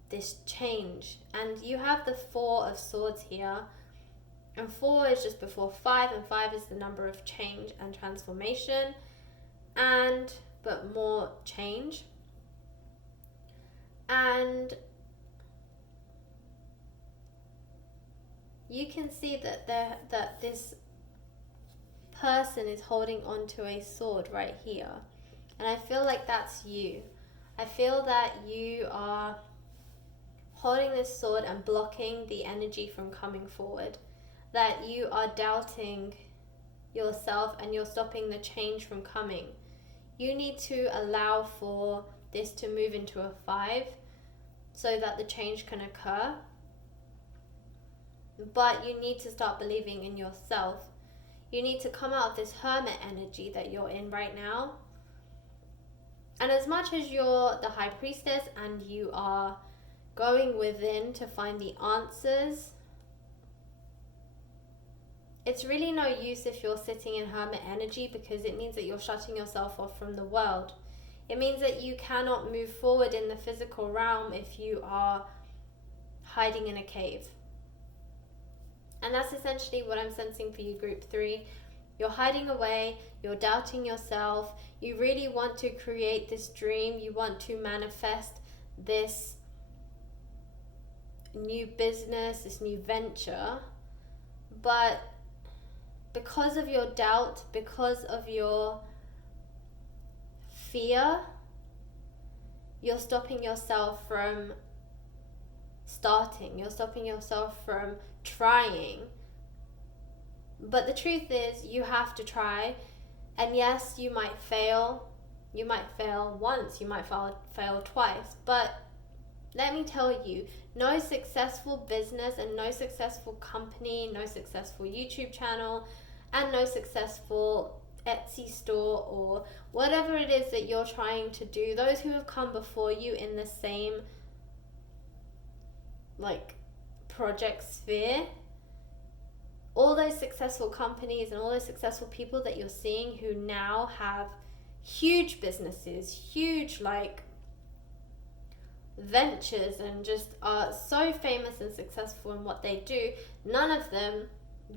this change. And you have the 4 of Swords here, and 4 is just before 5, and 5 is the number of change and transformation, but more change. And you can see that this person is holding onto a sword right here. And I feel like that's you. I feel that you are holding this sword and blocking the energy from coming forward. That you are doubting yourself and you're stopping the change from coming. You need to allow for this to move into a 5 so that the change can occur. But you need to start believing in yourself. You need to come out of this hermit energy that you're in right now. And as much as you're the high priestess and you are going within to find the answers, it's really no use if you're sitting in hermit energy, because it means that you're shutting yourself off from the world. It means that you cannot move forward in the physical realm if you are hiding in a cave. And that's essentially what I'm sensing for you, group 3. You're hiding away, you're doubting yourself, you really want to create this dream, you want to manifest this new business, this new venture, but because of your doubt, because of your fear, you're stopping yourself from starting, you're stopping yourself from trying. But the truth is, you have to try. And yes, you might fail. You might fail once, you might fail twice. But let me tell you, no successful business and no successful company, no successful YouTube channel, and no successful Etsy store or whatever it is that you're trying to do, those who have come before you in the same project sphere, all those successful companies and all those successful people that you're seeing who now have huge businesses, huge like ventures, and just are so famous and successful in what they do, none of them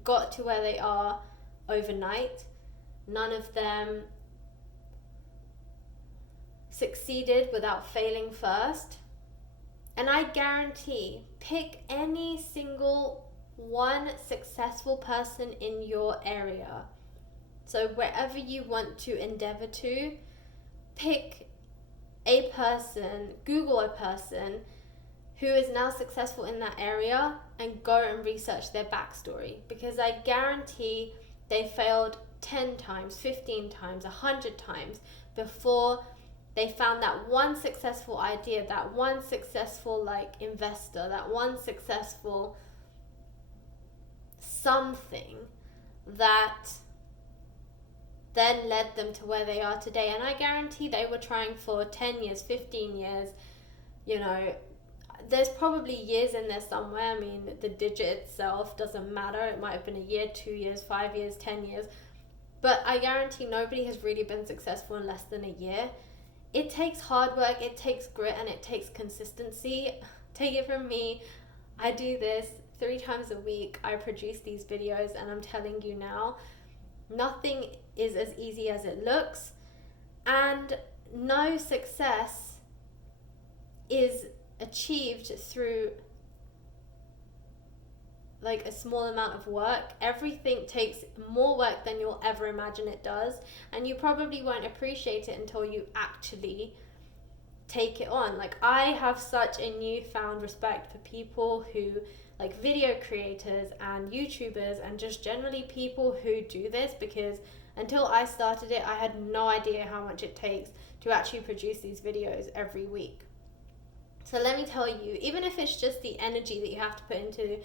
got to where they are overnight. None of them succeeded without failing first. And I guarantee, pick any single one successful person in your area. So wherever you want to endeavor to, pick a person, Google a person who is now successful in that area and go and research their backstory, because I guarantee they failed 10 times, 15 times, 100 times before they found that one successful idea, that one successful like investor, that one successful something that then led them to where they are today. And I guarantee they were trying for 10 years, 15 years, you know, there's probably years in there somewhere. I mean, the digit itself doesn't matter. It might have been a year, 2 years, 5 years, 10 years. But I guarantee nobody has really been successful in less than a year. It takes hard work, it takes grit, and it takes consistency. Take it from me, I do this 3 times a week. I produce these videos, and I'm telling you now, nothing is as easy as it looks. And no success is achieved through like a small amount of work. Everything takes more work than you'll ever imagine it does, and you probably won't appreciate it until you actually take it on. Like, I have such a newfound respect for people who, like video creators and YouTubers, and just generally people who do this, because until I started it, I had no idea how much it takes to actually produce these videos every week. So let me tell you, even if it's just the energy that you have to put into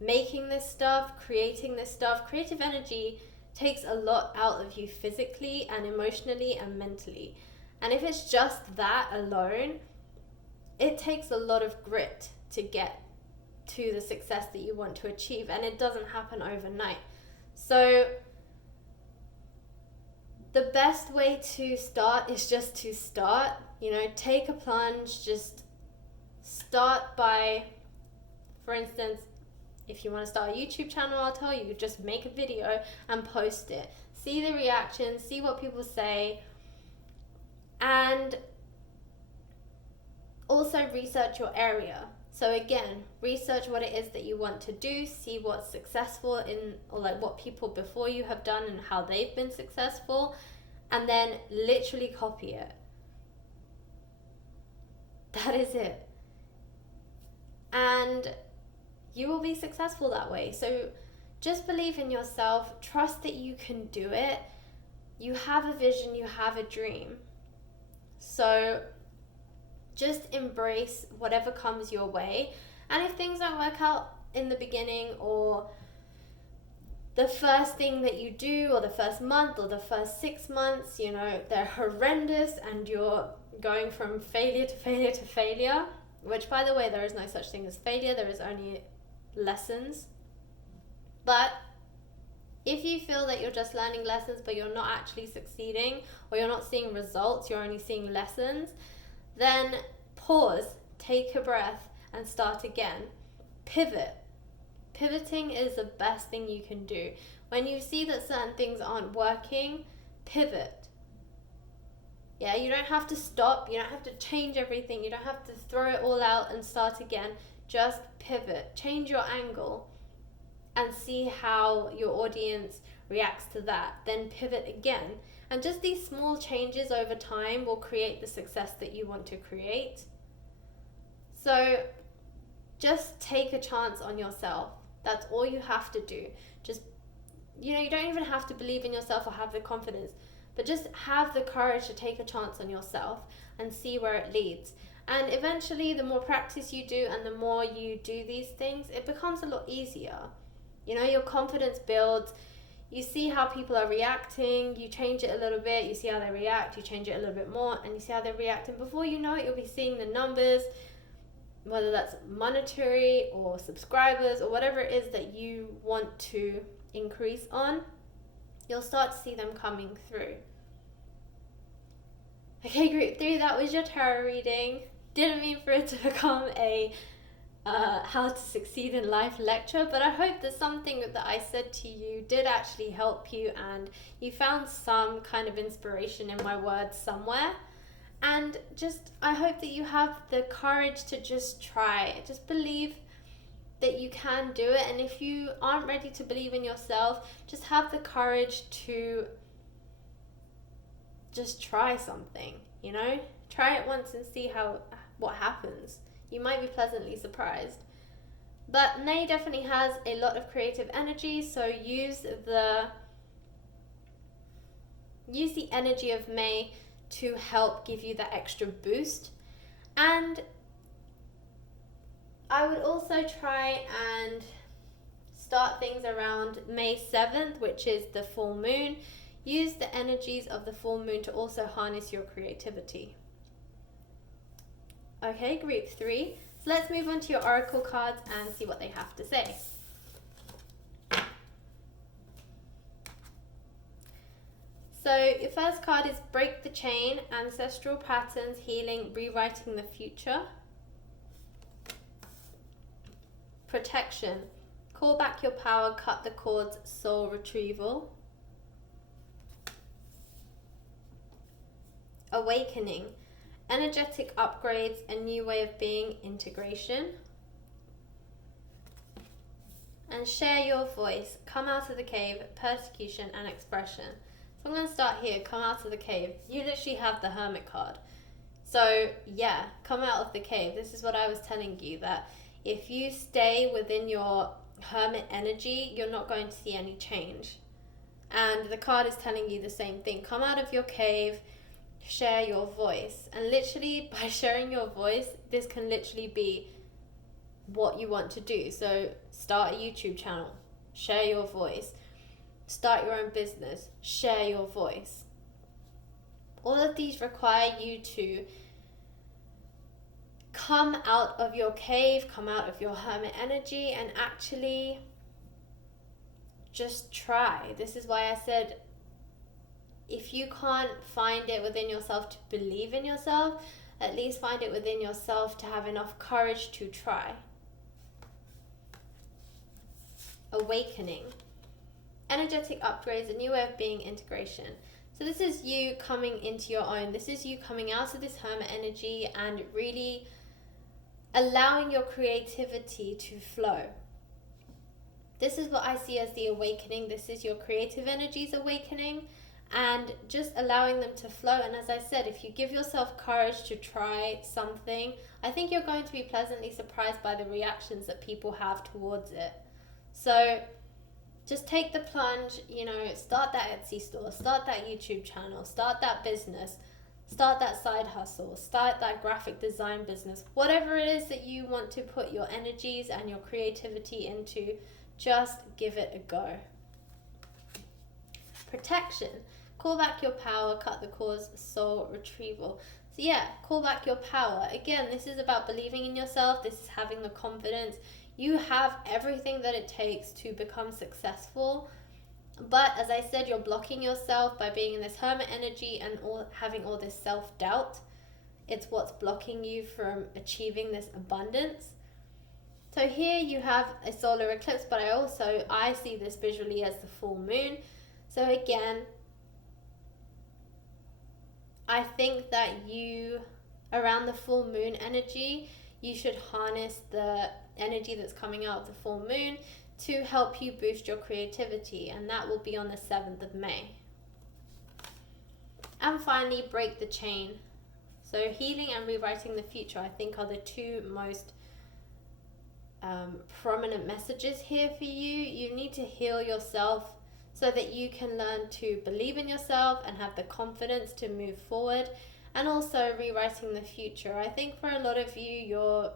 making this stuff, creating this stuff, creative energy takes a lot out of you physically and emotionally and mentally. And if it's just that alone, it takes a lot of grit to get to the success that you want to achieve, and it doesn't happen overnight. So the best way to start is just to start, you know, take a plunge, just start by, for instance, if you want to start a YouTube channel, I'll tell you, just make a video and post it. See the reactions, see what people say, and also research your area. So again, research what it is that you want to do, see what's successful in, or like what people before you have done and how they've been successful, and then literally copy it. That is it. And you will be successful that way. So just believe in yourself, trust that you can do it. You have a vision, you have a dream. So just embrace whatever comes your way. And if things don't work out in the beginning, or the first thing that you do, or the first month, or the first 6 months, you know, they're horrendous and you're going from failure to failure to failure, which, by the way, there is no such thing as failure, there is only lessons. But if you feel that you're just learning lessons but you're not actually succeeding, or you're not seeing results, you're only seeing lessons, then pause, take a breath, and start again. Pivot. Pivoting is the best thing you can do. When you see that certain things aren't working, pivot. Yeah, you don't have to stop, you don't have to change everything, you don't have to throw it all out and start again. Just pivot, change your angle, and see how your audience reacts to that. Then pivot again. And just these small changes over time will create the success that you want to create. So just take a chance on yourself. That's all you have to do. Just, you know, you don't even have to believe in yourself or have the confidence, but just have the courage to take a chance on yourself and see where it leads. And eventually, the more practice you do and the more you do these things, it becomes a lot easier. You know, your confidence builds. You see how people are reacting, you change it a little bit, you see how they react, you change it a little bit more, and you see how they react. And before you know it, you'll be seeing the numbers whether that's monetary or subscribers or whatever it is that you want to increase on, you'll start to see them coming through. Okay, group 3, that was your tarot reading. Didn't mean for it to become a how to succeed in life lecture, but I hope that something that I said to you did actually help you and you found some kind of inspiration in my words somewhere. And just, I hope that you have the courage to just try. Just believe that you can do it. And if you aren't ready to believe in yourself, just have the courage to just try something, you know? Try it once and see what happens. You might be pleasantly surprised. But May definitely has a lot of creative energy, so use the energy of May to help give you that extra boost. And I would also try and start things around May 7th, which is the full moon. Use the energies of the full moon to also harness your creativity. Okay, group 3. So let's move on to your oracle cards and see what they have to say. So your first card is Break the Chain, Ancestral Patterns, Healing, Rewriting the Future. Protection, Call Back Your Power, Cut the Cords, Soul Retrieval. Awakening, Energetic Upgrades, A New Way of Being, Integration. And Share Your Voice, Come Out of the Cave, Persecution and Expression. So I'm going to start here, Come Out of the Cave. You literally have the Hermit card. So yeah, come out of the cave. This is what I was telling you, that if you stay within your Hermit energy, you're not going to see any change. And the card is telling you the same thing. Come out of your cave, share your voice. And literally by sharing your voice, this can literally be what you want to do. So start a YouTube channel, share your voice. Start your own business, share your voice. All of these require you to come out of your cave, come out of your hermit energy, and actually just try. This is why I said, if you can't find it within yourself to believe in yourself, at least find it within yourself to have enough courage to try. Awakening, energetic upgrades, a new way of being, integration. So this is you coming into your own. This is you coming out of this hermit energy and really allowing your creativity to flow. This is what I see as the awakening. This is your creative energies awakening and just allowing them to flow. And as I said, if you give yourself courage to try something, I think you're going to be pleasantly surprised by the reactions that people have towards it. So just take the plunge, start that Etsy store, start that YouTube channel, start that business, start that side hustle, start that graphic design business, whatever it is that you want to put your energies and your creativity into, just give it a go. Protection, call back your power, cut the cords, soul retrieval. So yeah, call back your power. Again, this is about believing in yourself. This is having the confidence. You have everything that it takes to become successful. But as I said, you're blocking yourself by being in this hermit energy and having all this self-doubt. It's what's blocking you from achieving this abundance. So here you have a solar eclipse, but I see this visually as the full moon. So again, I think that around the full moon energy, you should harness the energy that's coming out of the full moon to help you boost your creativity, and that will be on the 7th of May. And finally, break the chain. So healing and rewriting the future, I think, are the two most prominent messages here for you. You need to heal yourself so that you can learn to believe in yourself and have the confidence to move forward. And also rewriting the future. I think for a lot of you, you're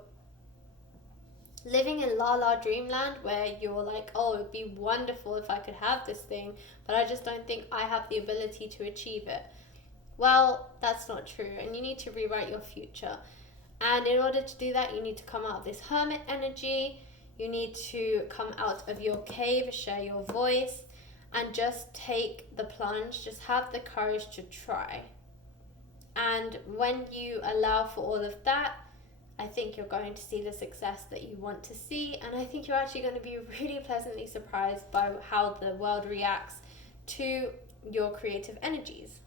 living in la la dreamland where you're like, oh, it'd be wonderful if I could have this thing, but I just don't think I have the ability to achieve it. Well, that's not true, and you need to rewrite your future. And in order to do that, you need to come out of this hermit energy. You need to come out of your cave, share your voice, and just take the plunge. Just have the courage to try. And when you allow for all of that, I think you're going to see the success that you want to see. And I think you're actually going to be really pleasantly surprised by how the world reacts to your creative energies.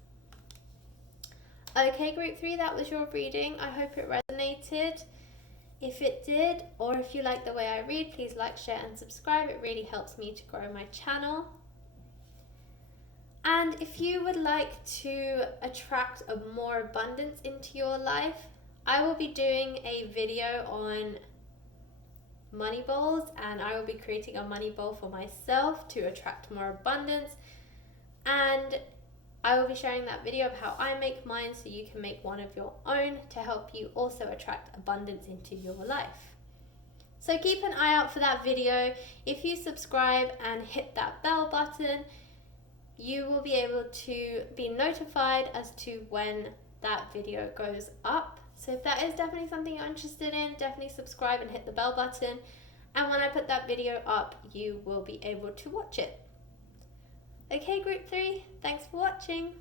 Okay, group 3, that was your reading. I hope it resonated. If it did, or if you like the way I read, please like, share, and subscribe. It really helps me to grow my channel. And if you would like to attract a more abundance into your life, I will be doing a video on money bowls, and I will be creating a money bowl for myself to attract more abundance. And I will be sharing that video of how I make mine so you can make one of your own to help you also attract abundance into your life. So keep an eye out for that video. If you subscribe and hit that bell button, you will be able to be notified as to when that video goes up. So if that is definitely something you're interested in, definitely subscribe and hit the bell button. And when I put that video up, you will be able to watch it. Okay, group 3, thanks for watching.